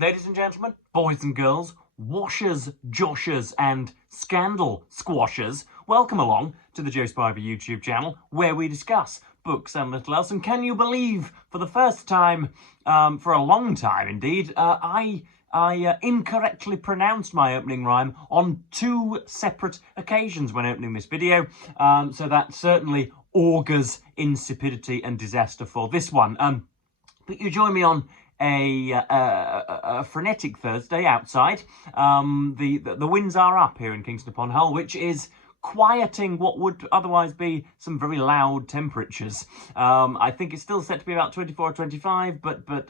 Ladies and gentlemen, boys and girls, washers, joshers, and scandal squashers, welcome along to the Joe Spiver YouTube channel, where we discuss books and little else. And can you believe, for the first time, for a long time indeed, I incorrectly pronounced my opening rhyme on 2 separate occasions when opening this video, so that certainly augurs insipidity and disaster for this one. But you join me on a frenetic Thursday outside. The winds are up here in Kingston upon Hull, which is quieting what would otherwise be some very loud temperatures. I think it's still set to be about 24 or 25, but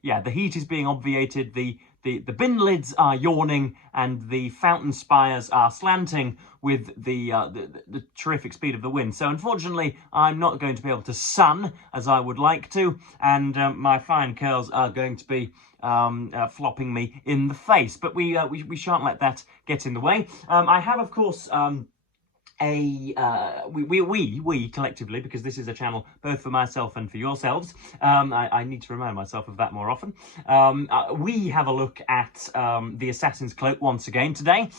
yeah, the heat is being obviated, the bin lids are yawning, and the fountain spires are slanting with the terrific speed of the wind. So unfortunately, I'm not going to be able to sun as I would like to, and my fine curls are going to be flopping me in the face. But we shan't let that get in the way. I have, of course, we collectively, because this is a channel both for myself and for yourselves, I need to remind myself of that more often, we have a look at the Assassin's Cloak once again today,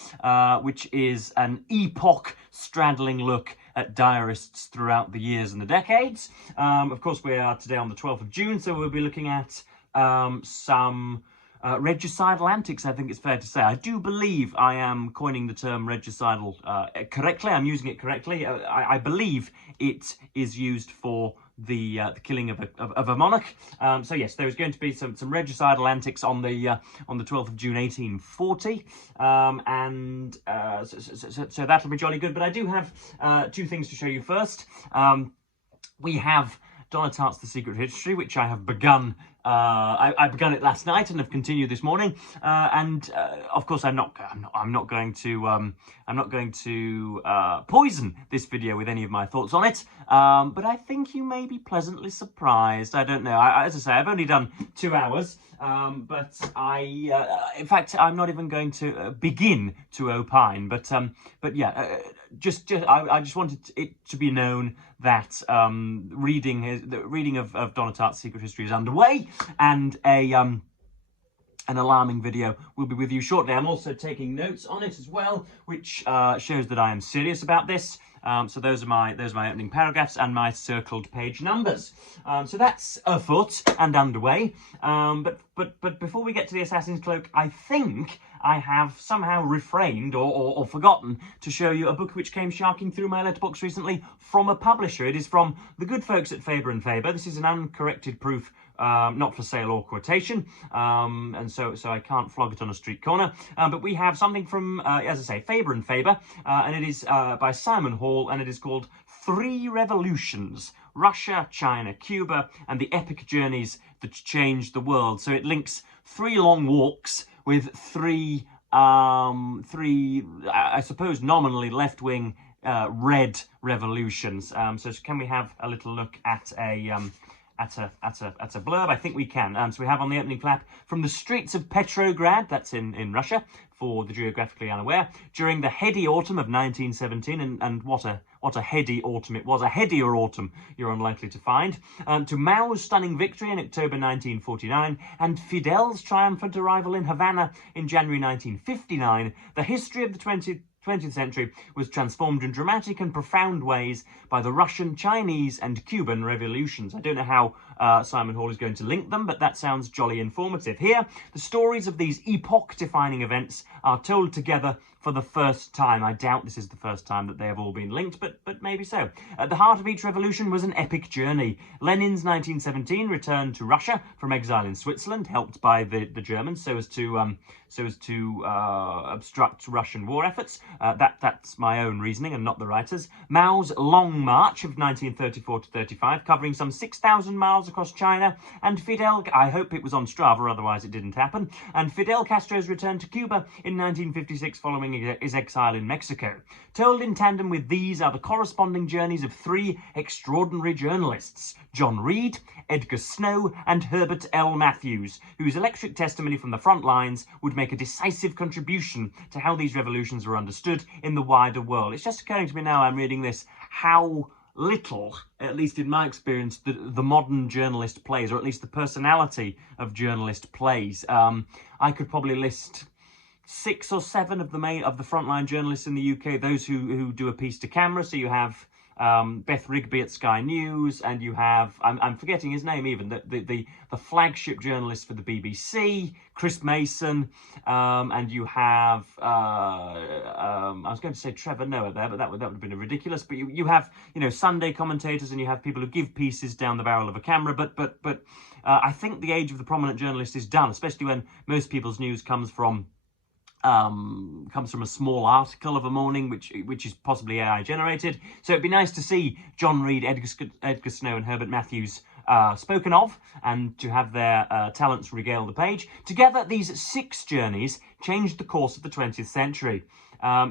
which is an epoch-straddling look at diarists throughout the years and the decades. Of course, we are today on the 12th of June, so we'll be looking at some regicidal antics, I think it's fair to say. I do believe I am coining the term regicidal correctly. I'm using it correctly. I believe it is used for the killing of a monarch. So yes, there is going to be some regicidal antics on the 12th of June 1840, so that'll be jolly good. But I do have 2 things to show you first. We have Donna Tartt's The Secret History, which I have begun. I began it last night and have continued this morning. Of course, I'm not going to poison this video with any of my thoughts on it. But I think you may be pleasantly surprised. I don't know. As I say, I've only done 2 hours. But in fact, I'm not even going to begin to opine. But yeah, I just wanted it to be known that the reading of Donna Tartt's Secret History is underway, and an alarming video will be with you shortly. I'm also taking notes on it as well, which shows that I am serious about this. So those are my opening paragraphs and my circled page numbers. So that's afoot and underway. But before we get to the Assassin's Cloak, I think I have somehow refrained or forgotten to show you a book which came sharking through my letterbox recently from a publisher. It is from the good folks at Faber and Faber. This is an uncorrected proof, not for sale or quotation, and so I can't flog it on a street corner. But we have something from, as I say, Faber and Faber, and it is by Simon Hall, and it is called 3 Revolutions: Russia, China, Cuba, and the Epic Journeys that Changed the World. So it links 3 long walks with 3, I suppose, nominally left-wing red revolutions. So can we have a little look at a blurb? I think we can. So we have on the opening flap, from the streets of Petrograd, that's in Russia, for the geographically unaware, during the heady autumn of 1917, and what a heady autumn it was, a headier autumn you're unlikely to find, to Mao's stunning victory in October 1949, and Fidel's triumphant arrival in Havana in January 1959, the history of the 20th century was transformed in dramatic and profound ways by the Russian, Chinese, and Cuban revolutions. I don't know how Simon Hall is going to link them, but that sounds jolly informative. Here, the stories of these epoch-defining events are told together for the first time. I doubt this is the first time that they have all been linked, but maybe so. At the heart of each revolution was an epic journey. Lenin's 1917 return to Russia from exile in Switzerland, helped by the Germans, so as to obstruct Russian war efforts. That's my own reasoning and not the writers. Mao's Long March of 1934 to 35, covering some 6,000 miles across China, and Fidel, I hope it was on Strava, otherwise it didn't happen, and Fidel Castro's return to Cuba in 1956 following his exile in Mexico. Told in tandem with these are the corresponding journeys of 3 extraordinary journalists, John Reed, Edgar Snow, and Herbert L. Matthews, whose electric testimony from the front lines would make a decisive contribution to how these revolutions were understood in the wider world. It's just occurring to me now I'm reading this, how little, at least in my experience, the modern journalist plays, or at least the personality of journalist plays. I could probably list 6 or 7 of the frontline journalists in the UK, those who do a piece to camera. So you have Beth Rigby at Sky News, and you have, I'm forgetting his name even, the flagship journalist for the BBC, Chris Mason, and you have, I was going to say Trevor Noah there, but that would have been ridiculous. But you have, you know, Sunday commentators, and you have people who give pieces down the barrel of a camera. But I think the age of the prominent journalist is done, especially when most people's news comes from a small article of a morning, which is possibly AI generated. So it'd be nice to see John Reed, Edgar Snow and Herbert Matthews spoken of, and to have their talents regale the page. Together, these 6 journeys changed the course of the 20th century.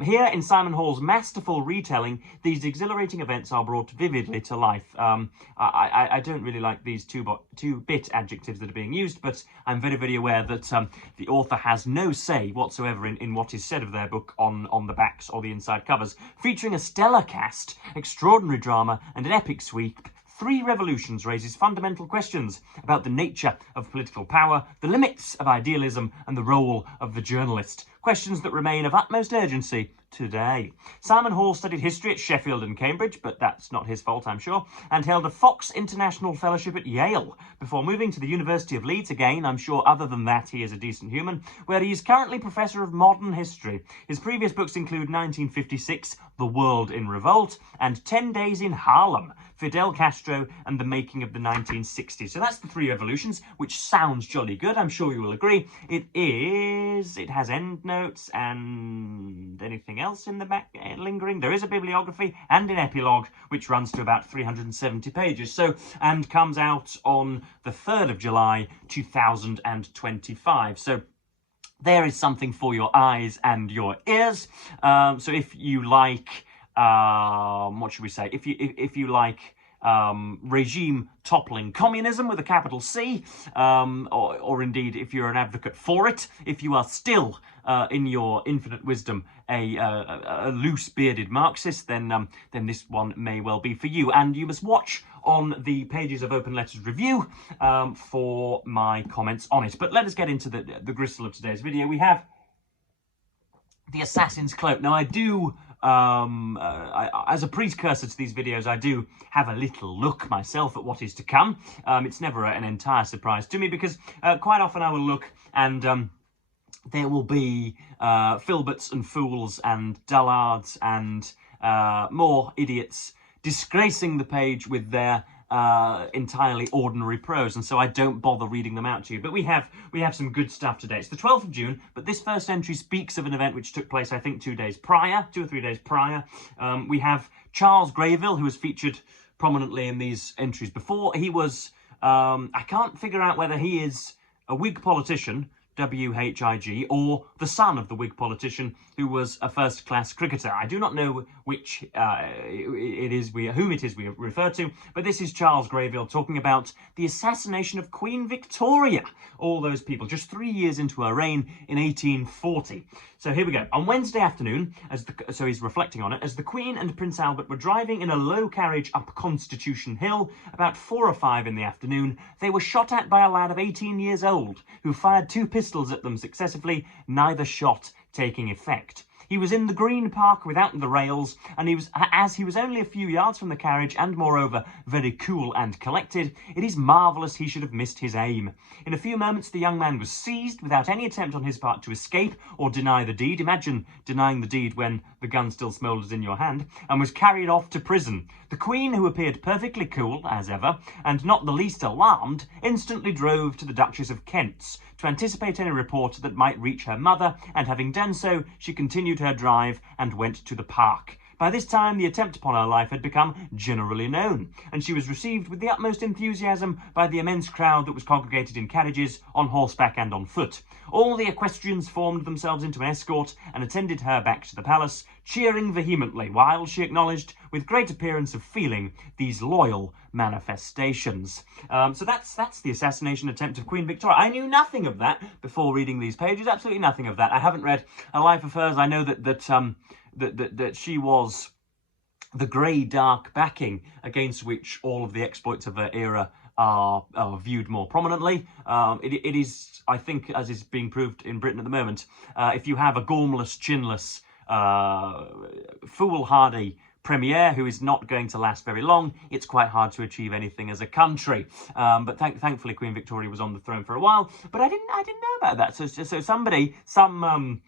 Here in Simon Hall's masterful retelling, these exhilarating events are brought vividly to life. I don't really like these two-bit adjectives that are being used, but I'm very, very aware that the author has no say whatsoever in what is said of their book on the backs or the inside covers. Featuring a stellar cast, extraordinary drama, and an epic sweep, 3 Revolutions raises fundamental questions about the nature of political power, the limits of idealism, and the role of the journalist. Questions that remain of utmost urgency today. Simon Hall studied history at Sheffield and Cambridge, but that's not his fault, I'm sure, and held a Fox International Fellowship at Yale before moving to the University of Leeds. Again, I'm sure other than that he is a decent human, where he is currently Professor of Modern History. His previous books include 1956, The World in Revolt, and 10 Days in Harlem, Fidel Castro and the Making of the 1960s. So that's the 3 Revolutions, which sounds jolly good, I'm sure you will agree. It has endnotes and anything else in the back lingering. There is a bibliography and an epilogue, which runs to about 370 pages. So, and comes out on the 3rd of July, 2025. So there is something for your eyes and your ears. So if you like, what should we say? If you like regime toppling communism with a capital C, or indeed if you're an advocate for it, if you are still in your infinite wisdom a loose-bearded Marxist, then this one may well be for you. And you must watch on the pages of Open Letters Review for my comments on it. But let us get into the gristle of today's video. We have the Assassin's Cloak. Now I do, as a precursor to these videos, I do have a little look myself at what is to come. It's never an entire surprise to me, because quite often I will look and there will be filberts and fools and dullards and more idiots disgracing the page with their entirely ordinary prose, and so I don't bother reading them out to you. But we have some good stuff today. It's the 12th of June, but this first entry speaks of an event which took place, I think, 2 or 3 days prior. We have Charles Greville, who was featured prominently in these entries before. He was, I can't figure out whether he is a Whig politician, W-H-I-G, or the son of the Whig politician who was a first-class cricketer. I do not know which whom it is we refer to, but this is Charles Greville talking about the assassination of Queen Victoria. All those people, just 3 years into her reign in 1840. So here we go. On Wednesday afternoon, so he's reflecting on it, as the Queen and Prince Albert were driving in a low carriage up Constitution Hill, about 4 or 5 in the afternoon, they were shot at by a lad of 18 years old, who fired 2 pistols at them successively, neither shot taking effect. He was in the Green Park without the rails, and as he was only a few yards from the carriage, and moreover very cool and collected, it is marvellous he should have missed his aim. In a few moments the young man was seized, without any attempt on his part to escape or deny the deed. Imagine denying the deed when the gun still smoulders in your hand, and was carried off to prison. The Queen, who appeared perfectly cool, as ever, and not the least alarmed, instantly drove to the Duchess of Kent's, to anticipate any report that might reach her mother, and having done so, she continued her drive and went to the park. By this time, the attempt upon her life had become generally known, and she was received with the utmost enthusiasm by the immense crowd that was congregated in carriages, on horseback and on foot. All the equestrians formed themselves into an escort and attended her back to the palace, cheering vehemently, while she acknowledged, with great appearance of feeling, these loyal manifestations. So that's the assassination attempt of Queen Victoria. I knew nothing of that before reading these pages, absolutely nothing of that. I haven't read a life of hers. I know that she was the grey, dark backing against which all of the exploits of their era are viewed more prominently. It is, I think, as is being proved in Britain at the moment, if you have a gormless, chinless, foolhardy premier who is not going to last very long, it's quite hard to achieve anything as a country. But thankfully Queen Victoria was on the throne for a while, but I didn't know about that. So somebody, some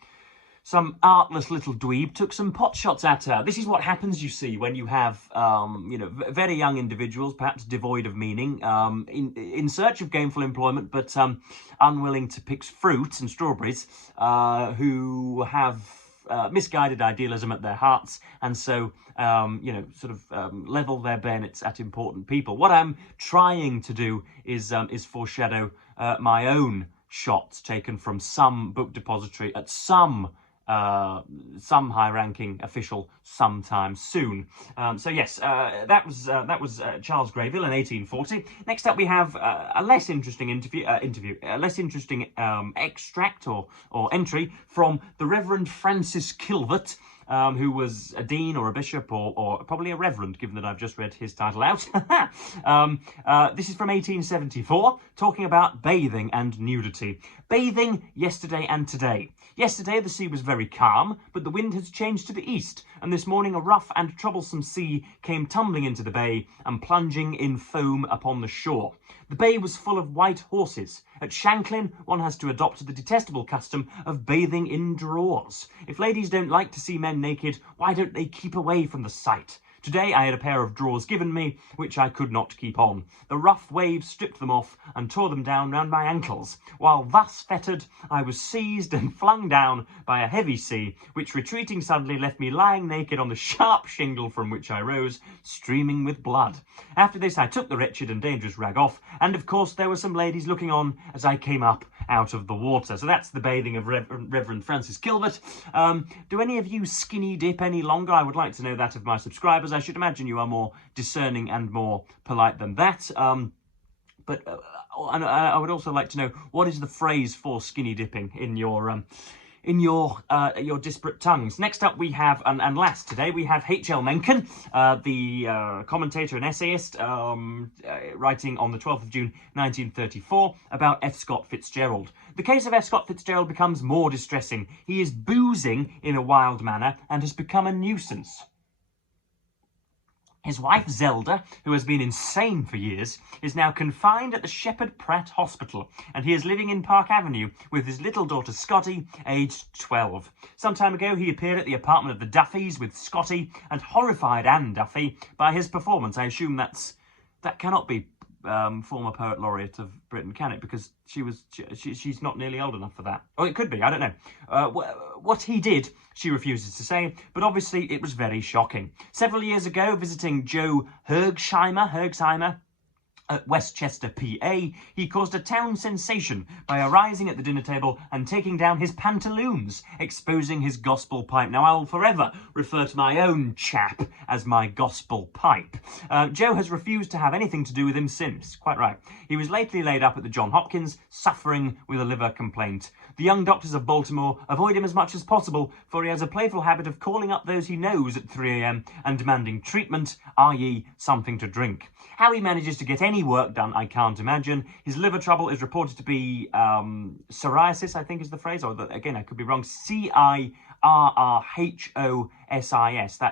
artless little dweeb took some pot shots at her. This is what happens, you see, when you have, very young individuals, perhaps devoid of meaning, in search of gainful employment, but unwilling to pick fruit and strawberries, who have misguided idealism at their hearts, and so, level their bayonets at important people. What I'm trying to do is foreshadow my own shots taken from some book depository at some high-ranking official sometime soon. So yes, that was Charles Greyville in 1840. Next up, we have a less interesting extract or entry from the Reverend Francis Kilvert, who was a dean or a bishop or probably a reverend, given that I've just read his title out. This is from 1874, talking about bathing and nudity. Bathing yesterday and today. Yesterday the sea was very calm, but the wind has changed to the east, and this morning a rough and troublesome sea came tumbling into the bay and plunging in foam upon the shore. The bay was full of white horses. At Shanklin, one has to adopt the detestable custom of bathing in drawers. If ladies don't like to see men naked, why don't they keep away from the sight? Today I had a pair of drawers given me, which I could not keep on. The rough waves stripped them off and tore them down round my ankles. While thus fettered, I was seized and flung down by a heavy sea, which retreating suddenly left me lying naked on the sharp shingle from which I rose, streaming with blood. After this I took the wretched and dangerous rag off, and of course there were some ladies looking on as I came up out of the water. So that's the bathing of Reverend Francis Kilvert. Do any of you skinny dip any longer? I would like to know that of my subscribers. I should imagine you are more discerning and more polite than that. But I would also like to know, what is the phrase for skinny dipping in your disparate tongues? Next up we have, and last today, we have H.L. Mencken, the commentator and essayist, writing on the 12th of June 1934 about F. Scott Fitzgerald. The case of F. Scott Fitzgerald becomes more distressing. He is boozing in a wild manner and has become a nuisance. His wife Zelda, who has been insane for years, is now confined at the Shepherd Pratt Hospital, and he is living in Park Avenue with his little daughter Scotty, aged 12. Some time ago he appeared at the apartment of the Duffys with Scotty and horrified Anne Duffy by his performance. I assume that cannot be former poet laureate of Britain, can it? Because she's not nearly old enough for that. Or it could be, I don't know. What he did, she refuses to say, but obviously it was very shocking. Several years ago, visiting Joe Hergsheimer, at Westchester, PA, he caused a town sensation by arising at the dinner table and taking down his pantaloons, exposing his gospel pipe. Now, I will forever refer to my own chap as my gospel pipe. Joe has refused to have anything to do with him since. Quite right. He was lately laid up at the John Hopkins, suffering with a liver complaint. The young doctors of Baltimore avoid him as much as possible, for he has a playful habit of calling up those he knows at 3 a.m. and demanding treatment, i.e. something to drink. How he manages to get any work done, I can't imagine. His liver trouble is reported to be psoriasis, I think is the phrase, or again, I could be wrong, C-I-R-R-H-O-S-I-S.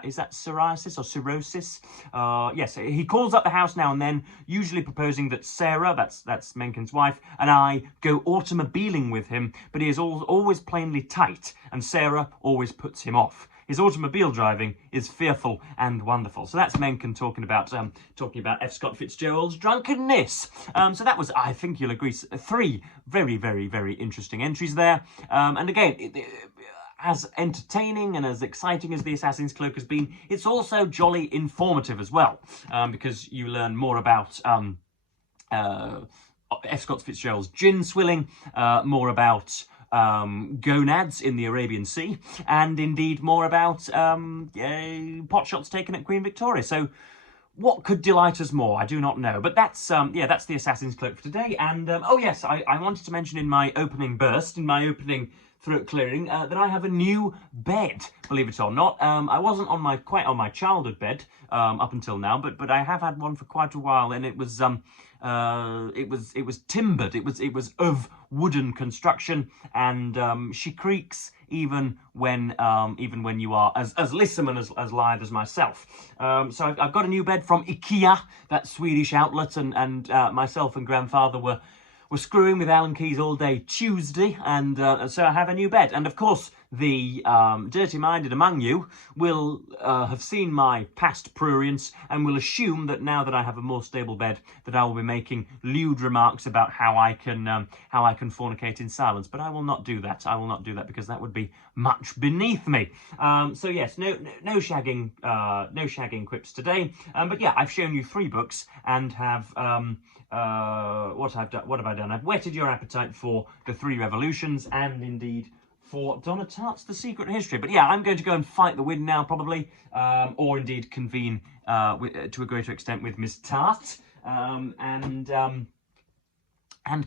Is that psoriasis or cirrhosis? Yes, he calls up the house now and then, usually proposing that Sarah, that's Mencken's wife, and I go automobiling with him, but he is always plainly tight, and Sarah always puts him off. His automobile driving is fearful and wonderful. So that's Mencken talking about F. Scott Fitzgerald's drunkenness. So that was, I think you'll agree, 3 very, very, very interesting entries there. And again, as entertaining and as exciting as the Assassin's Cloak has been, it's also jolly informative as well, because you learn more about F. Scott Fitzgerald's gin swilling, more about gonads in the Arabian Sea, and indeed more about pot shots taken at Queen Victoria. So what could delight us more? I do not know. But that's, yeah, that's the Assassin's Cloak for today. And, oh yes, I wanted to mention in my opening burst, in my opening throat clearing, that I have a new bed, believe it or not. I wasn't quite on my childhood bed up until now, but I have had one for quite a while, and it was timbered. It was of wooden construction, and she creaks even when you are as lissom and as lithe as myself. So I've got a new bed from IKEA, that Swedish outlet, and myself and grandfather were screwing with Allen keys all day Tuesday, and so I have a new bed. And of course, the dirty-minded among you will have seen my past prurience and will assume that now that I have a more stable bed, that I will be making lewd remarks about how I can fornicate in silence. But I will not do that. I will not do that, because that would be much beneath me. So yes, no shagging quips today. But yeah, I've shown you 3 books and have what have I done? I've whetted your appetite for the 3 revolutions, and indeed for Donna Tartt's The Secret History. But yeah, I'm going to go and fight the wind now, probably, or indeed convene to a greater extent with Miss Tartt, and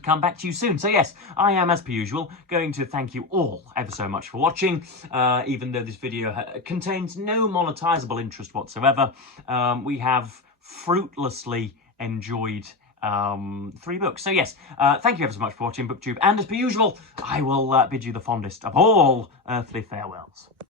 come back to you soon. So yes, I am, as per usual, going to thank you all ever so much for watching, even though this video contains no monetizable interest whatsoever. We have fruitlessly enjoyed 3 books. So yes, thank you ever so much for watching BookTube, and as per usual, I will bid you the fondest of all earthly farewells.